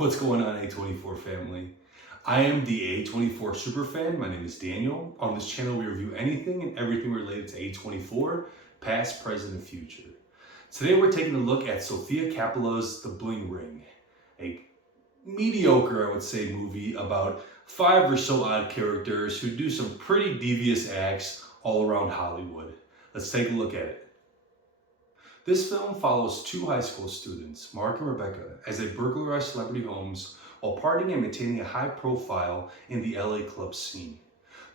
What's going on, A24 family? I am the A24 superfan. My name is Daniel. On this channel, we review anything and everything related to A24, past, present, and future. Today, we're taking a look at Sofia Coppola's The Bling Ring, a mediocre, I would say, movie about 5 or so odd characters who do some pretty devious acts all around Hollywood. Let's take a look at it. This film follows 2 high school students, Mark and Rebecca, as they burglarize celebrity homes while partying and maintaining a high profile in the LA club scene.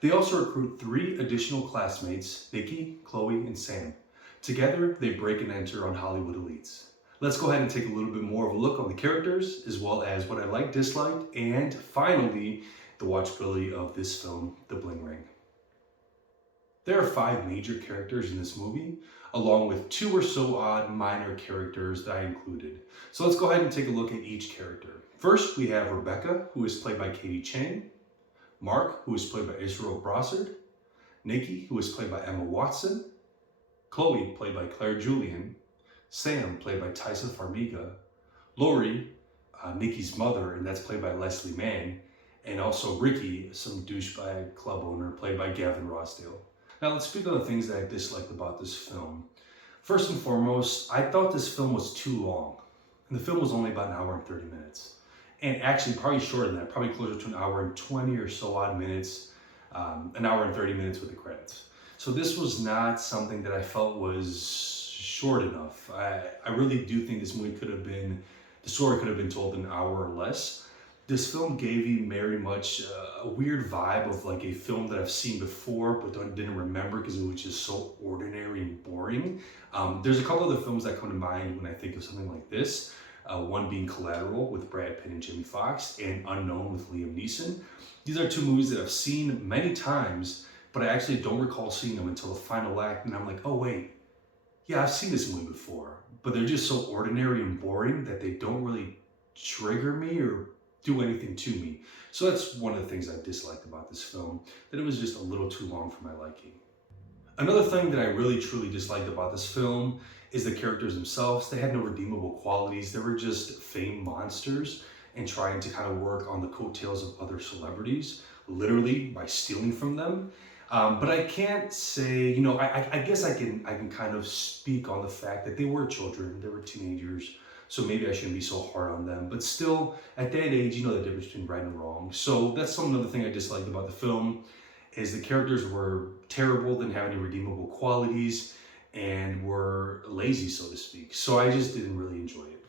They also recruit 3 additional classmates, Nikki, Chloe, and Sam. Together, they break and enter on Hollywood elites. Let's go ahead and take a little bit more of a look on the characters, as well as what I liked, disliked, and finally, the watchability of this film, The Bling Ring. There are 5 major characters in this movie, along with 2 or so odd minor characters that I included. So let's go ahead and take a look at each character. First, we have Rebecca, who is played by Katie Chang, Mark, who is played by Israel Brossard, Nikki, who is played by Emma Watson, Chloe, played by Claire Julian, Sam, played by Tyson Farmiga, Lori, Nikki's mother, and that's played by Leslie Mann, and also Ricky, some douchebag club owner, played by Gavin Rossdale. Now let's speak on the things that I disliked about this film. First and foremost, I thought this film was too long. And the film was only about 1 hour and 30 minutes. And actually probably shorter than that, probably closer to 1 hour and 20 or so odd minutes, 1 hour and 30 minutes with the credits. So this was not something that I felt was short enough. I really do think this movie the story could have been told in 1 hour or less. This film gave me very much a weird vibe of like a film that I've seen before but didn't remember because it was just so ordinary and boring. There's a couple other films that come to mind when I think of something like this. One being Collateral with Brad Pitt and Jamie Foxx, and Unknown with Liam Neeson. These are 2 movies that I've seen many times, but I actually don't recall seeing them until the final act, and I'm like, oh wait, yeah, I've seen this movie before, but they're just so ordinary and boring that they don't really trigger me or do anything to me. So that's one of the things I disliked about this film, that it was just a little too long for my liking. Another thing that I really truly disliked about this film is the characters themselves. They had no redeemable qualities. They were just fame monsters and trying to kind of work on the coattails of other celebrities, literally by stealing from them. But I can't say, I guess I can kind of speak on the fact that they were children, they were teenagers, so maybe I shouldn't be so hard on them. But still, at that age, you know the difference between right and wrong. So that's another thing I disliked about the film, is the characters were terrible, didn't have any redeemable qualities, and were lazy, so to speak. So I just didn't really enjoy it.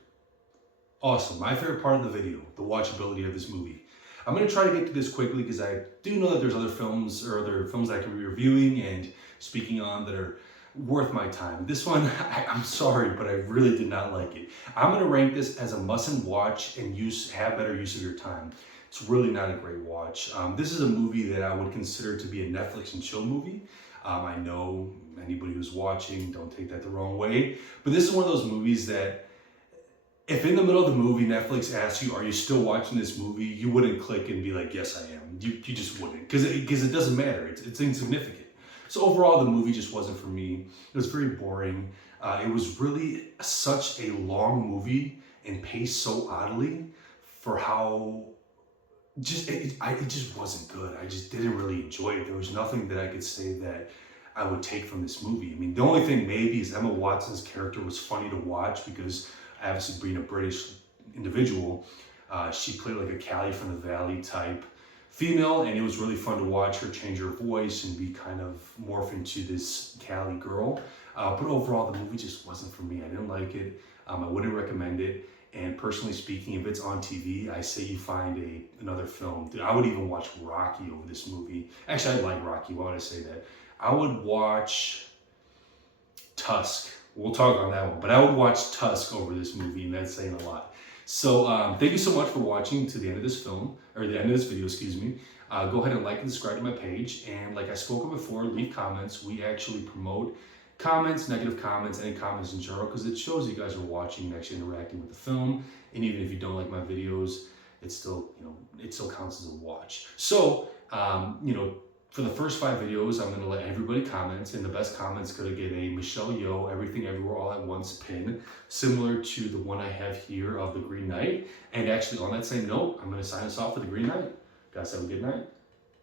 Awesome, my favorite part of the video, the watchability of this movie. I'm going to try to get to this quickly because I do know that there's other films that I can be reviewing and speaking on that are worth my time. This one, I'm sorry, but I really did not like it. I'm going to rank this as a must-and watch and have better use of your time. It's really not a great watch. This is a movie that I would consider to be a Netflix and chill movie. I know anybody who's watching, don't take that the wrong way, but this is one of those movies that if in the middle of the movie Netflix asks you, are you still watching this movie, you wouldn't click and be like, yes I am. You just wouldn't, because it doesn't matter. It's insignificant. So overall, the movie just wasn't for me. It was very boring. It was really such a long movie and paced so oddly for how it just wasn't good. I just didn't really enjoy it. There was nothing that I could say that I would take from this movie. I mean, the only thing maybe is Emma Watson's character was funny to watch because obviously being a British individual, she played like a Callie from the Valley type female, and it was really fun to watch her change her voice and be kind of morph into this Callie girl. But overall, the movie just wasn't for me. I didn't like it. I wouldn't recommend it. And personally speaking, if it's on TV, I say you find another film. I would even watch Rocky over this movie. Actually, I like Rocky. Why would I say that? I would watch Tusk. We'll talk on that one. But I would watch Tusk over this movie, and that's saying a lot. So thank you so much for watching to the end of this film, or the end of this video, excuse me. Go ahead and like and subscribe to my page. And like I spoke of before, leave comments. We actually promote comments, negative comments, any comments in general, because it shows you guys are watching and actually interacting with the film. And even if you don't like my videos, it still counts as a watch. So, For the first 5 videos, I'm gonna let everybody comment, and the best comment's gonna get a Michelle Yeoh Everything Everywhere All at Once pin, similar to the one I have here of the Green Knight. And actually, on that same note, I'm gonna sign us off with the Green Knight. Guys, have a good night.